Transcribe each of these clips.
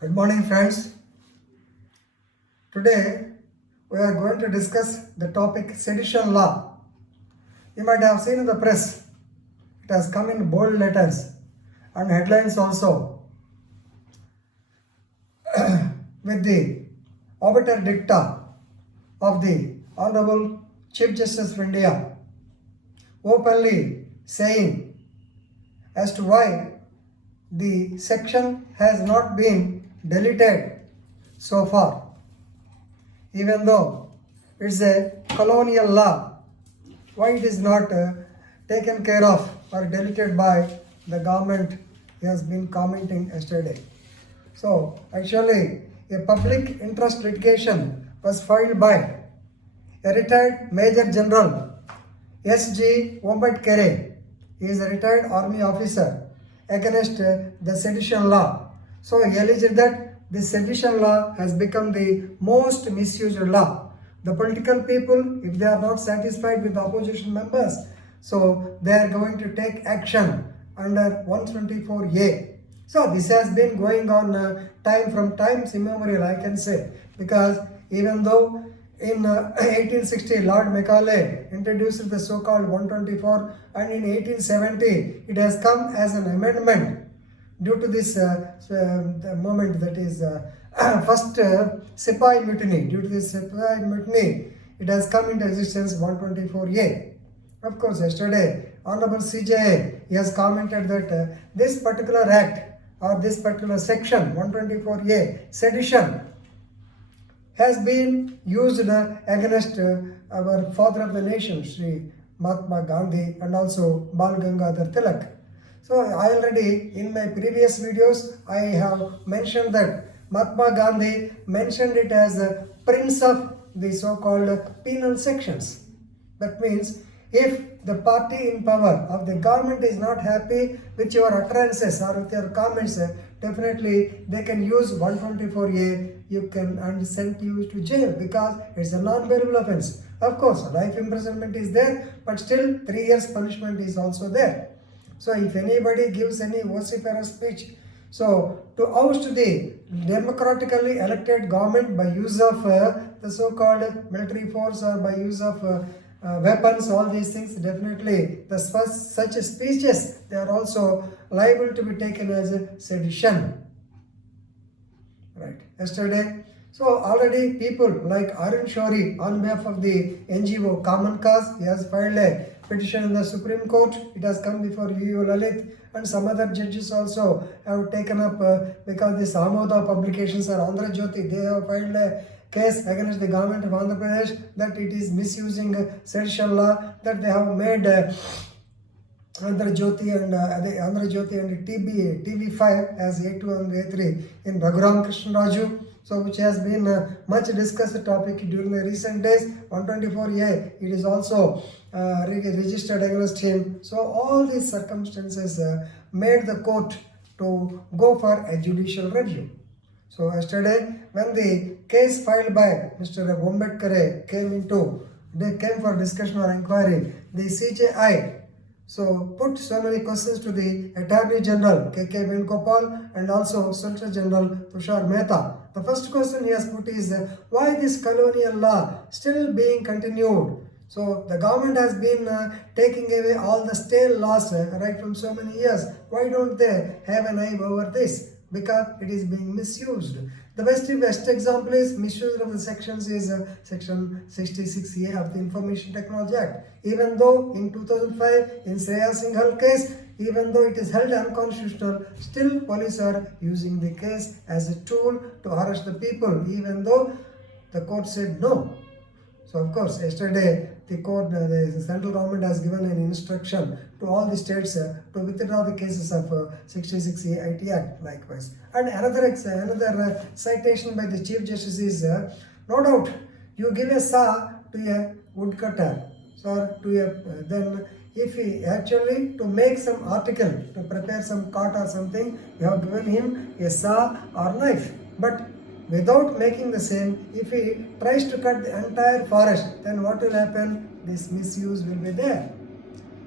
Good morning, friends. Today we are going to discuss the topic sedition law. You might have seen in the press, it has come in bold letters and headlines also with the obiter dicta of the Honorable Chief Justice of India openly saying as to why the section has not been deleted so far, even though it's a colonial law. Why it is not taken care of or deleted by the government has been commenting yesterday. So actually a public interest litigation was filed by a retired Major General S.G. Wombet-Kere. He is a retired army officer against the sedition law. So he alleged that the sedition law has become the most misused law. The political people, if they are not satisfied with the opposition members, so they are going to take action under 124A. So this has been going on time from times immemorial, I can say, because even though in 1860 Lord Macaulay introduced the so-called 124, and in 1870 it has come as an amendment due to this the moment, that is first Sepoy mutiny. Due to this Sepoy mutiny, it has come into existence 124A. Of course, yesterday Honorable CJA he has commented that this particular act or this particular section 124A sedition has been used against our father of the nation, Sri Mahatma Gandhi, and also Bal Gangadhar Tilak. So I already in my previous videos I have mentioned that Mahatma Gandhi mentioned it as a prince of the so-called penal sections. That means if the party in power of the government is not happy with your utterances or with your comments, definitely they can use 124A and send you to jail because it's a non-bailable offense. Of course, life imprisonment is there, but still 3 years punishment is also there. So if anybody gives any vociferous speech, so to oust the democratically elected government by use of the so-called military force or by use of weapons, all these things, definitely such speeches, they are also liable to be taken as a sedition. Right. Yesterday, so already people like Arun Shourie on behalf of the NGO Common Cause, he has filed a petition in the Supreme Court. It has come before U. Lalit, and some other judges also have taken up because this Amoda publications or Andhra Jyoti, they have filed a case against the government of Andhra Pradesh that it is misusing sedition law, that they have made Andhra Jyoti and TV5 as A2 and A3 in Raghuram Krishnaraju. So which has been much discussed topic during the recent days. 124A, it is also registered against him. So all these circumstances made the court to go for a judicial review. So yesterday, when the case filed by Mr. Wombet-Kere came for discussion or inquiry, the CJI so put so many questions to the Attorney General K.K. Venugopal and also Solicitor General Tushar Mehta. The first question he has put is why this colonial law still being continued? So the government has been taking away all the stale laws right from so many years. Why don't they have an eye over this? Because it is being misused. The best example is misuse of the sections is section 66A of the Information Technology Act. Even though in 2005 in Shreya Singhal case, even though it is held unconstitutional, still police are using the case as a tool to harass the people, even though the court said no. So of course, yesterday the central government has given an instruction to all the states to withdraw the cases of 66A IT Act likewise. And another citation by the Chief Justice is, no doubt, you give a saw to a woodcutter, so to a then if he actually to make some article, to prepare some cart or something, you have given him a saw or knife. But without making the same, if he tries to cut the entire forest, then what will happen? This misuse will be there.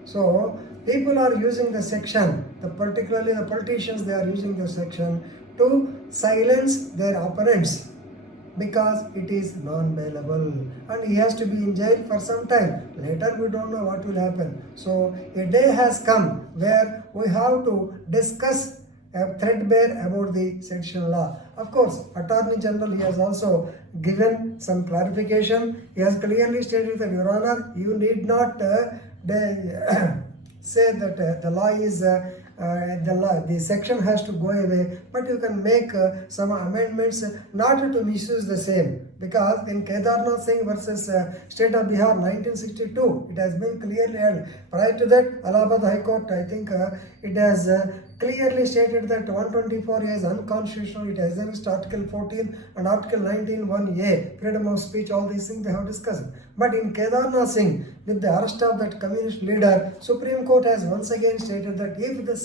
So people are using the section, particularly the politicians, they are using the section to silence their opponents because it is non-bailable and he has to be in jail for some time. Later we don't know what will happen. So a day has come where we have to discuss threadbare about the sedition law. Of course, Attorney General, he has also given some clarification. He has clearly stated that, Your Honor, you need not say that the law is the section has to go away, but you can make some amendments not to misuse the same, because in Kedarnath Singh versus State of Bihar 1962 it has been clearly held. Prior to that, Allahabad High Court, I think it has clearly stated that 124A is unconstitutional. It has against Article 14 and Article 19 1A, freedom of speech, all these things they have discussed. But in Kedarnath Singh, with the arrest of that communist leader, Supreme Court has once again stated that if the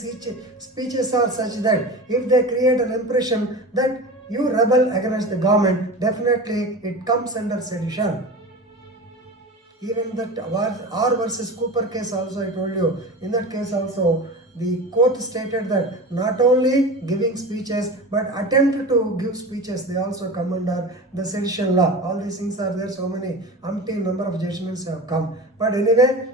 speeches are such that if they create an impression that you rebel against the government, definitely it comes under sedition. Even that R versus Cooper case also, I told you, in that case also, the court stated that not only giving speeches but attempt to give speeches, they also come under the sedition law. All these things are there, so many umpteen number of judgments have come. But anyway,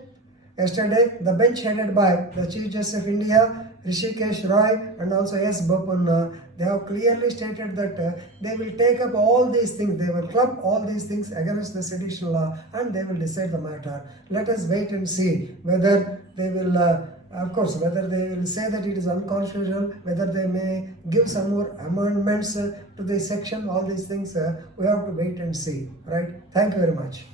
yesterday the bench headed by the Chief Justice of India, Rishikesh Roy, and also S. Bopanna, they have clearly stated that they will take up all these things, they will club all these things against the sedition law and they will decide the matter. Let us wait and see whether they will, of course, whether they will say that it is unconstitutional, whether they may give some more amendments to the section, all these things we have to wait and see. Right? Thank you very much.